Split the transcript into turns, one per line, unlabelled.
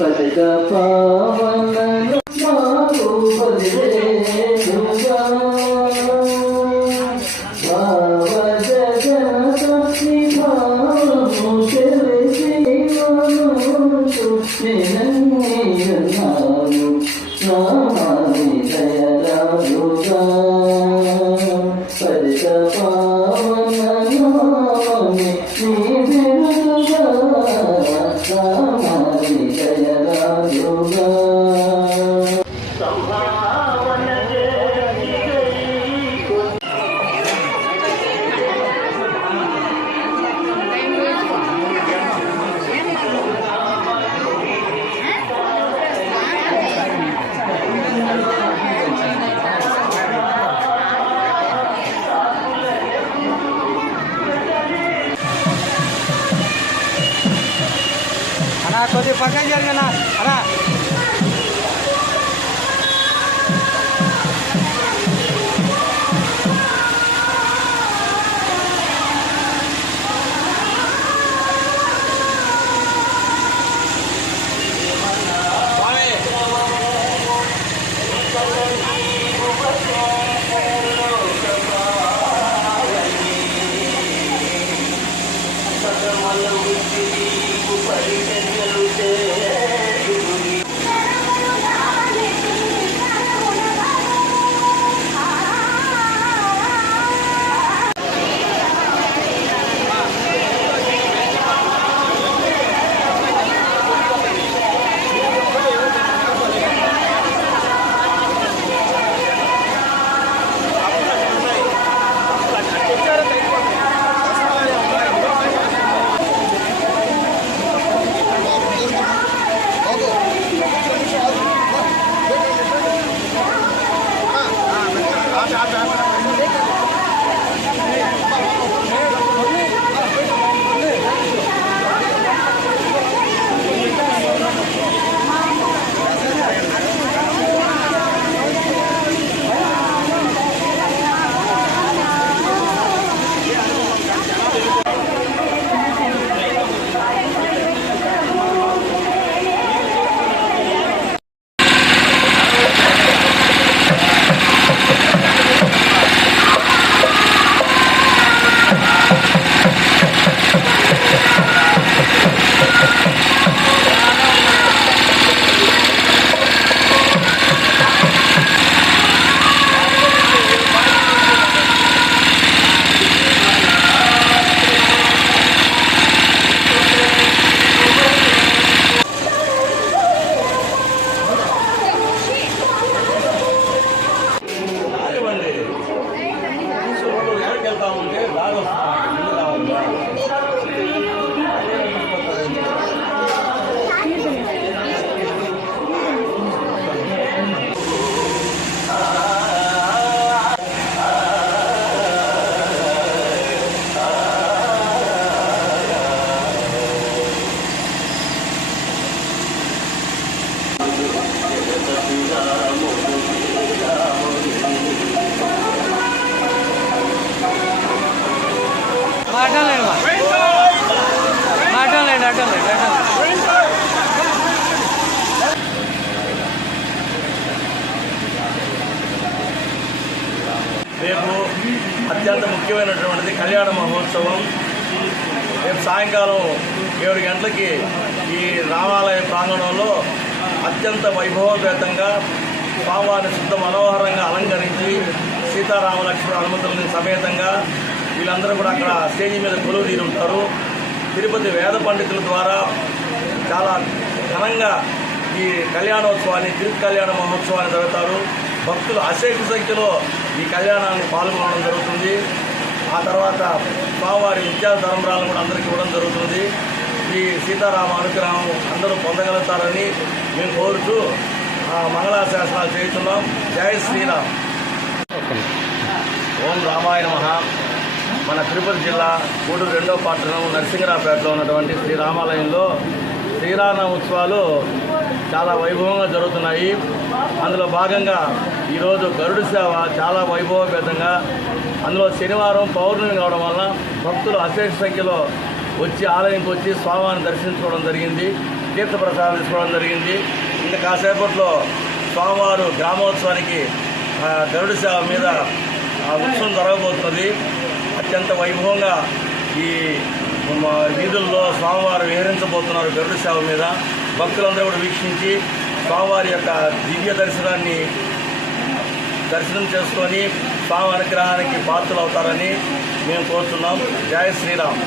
పదగ పావనను మాకు బలిరేనుగా. భావ జగతస్మి భావము తెలిసినను నిన్నీయున్నాను. నామాని దయరాజుగా.
కొద్దిగా పక్కన జరిగిన? అన్నా అడ్డం లేదు లేదు లేదు లేదు
రేపు అత్యంత ముఖ్యమైనటువంటిది కళ్యాణ మహోత్సవం. రేపు సాయంకాలం ఏడు గంటలకి ఈ రామాలయ ప్రాంగణంలో అత్యంత వైభవపేతంగా స్వామివారిని శుద్ధ మనోహరంగా అలంకరించి సీతారామలక్ష్మణ హనుమంతులని సమేతంగా వీళ్ళందరూ కూడా అక్కడ స్టేజి మీద కొలువు తీరి ఉంటారు. తిరుపతి వేద పండితుల ద్వారా చాలా ఘనంగా ఈ కళ్యాణోత్సవాన్ని తిరుపతి కళ్యాణ మహోత్సవాన్ని జరుగుతారు భక్తులు అశేష సంఖ్యలో ఈ కళ్యాణాన్ని పాల్గొనడం జరుగుతుంది. ఆ తర్వాత స్వామివారి విద్యా తరంబరాలను కూడా అందరికీ ఇవ్వడం జరుగుతుంది. ఈ సీతారామ అనుగ్రహం అందరూ పొందగలుగుతారని మేము కోరుతూ మంగళాశాసనాలు చేస్తున్నాం. జయ శ్రీరామ్. ఓం రామాయ నమః. మన తిరుపతి జిల్లా గూడూరు రెండో పట్టణం నరసింగరాపేటలో ఉన్నటువంటి శ్రీరామాలయంలో శ్రీరామ ఉత్సవాలు చాలా వైభవంగా జరుగుతున్నాయి. అందులో భాగంగా ఈరోజు గరుడు సేవ చాలా వైభవపేతంగా అందులో శనివారం పౌర్ణమి కావడం వలన భక్తులు అశేష సంఖ్యలో వచ్చి ఆలయంకి వచ్చి స్వామిని దర్శించుకోవడం జరిగింది. తీర్థప్రసాదం తీసుకోవడం జరిగింది. ఇంకా కాసేపట్లో స్వామివారు గ్రామోత్సవానికి గరుడు గరుడ సేవ మీద ఆ ఉత్సవం జరగబోతున్నది. అత్యంత వైభవంగా ఈ మా వీధుల్లో స్వామివారు విహరించబోతున్నారు గరుడు సేవ మీద. భక్తులందరూ కూడా వీక్షించి స్వామివారి యొక్క దివ్య దర్శనాన్ని దర్శనం చేసుకొని స్వామి అనుగ్రహానికి పాత్రలు అవుతారని మేము కోరుతున్నాం. జయ శ్రీరామ్.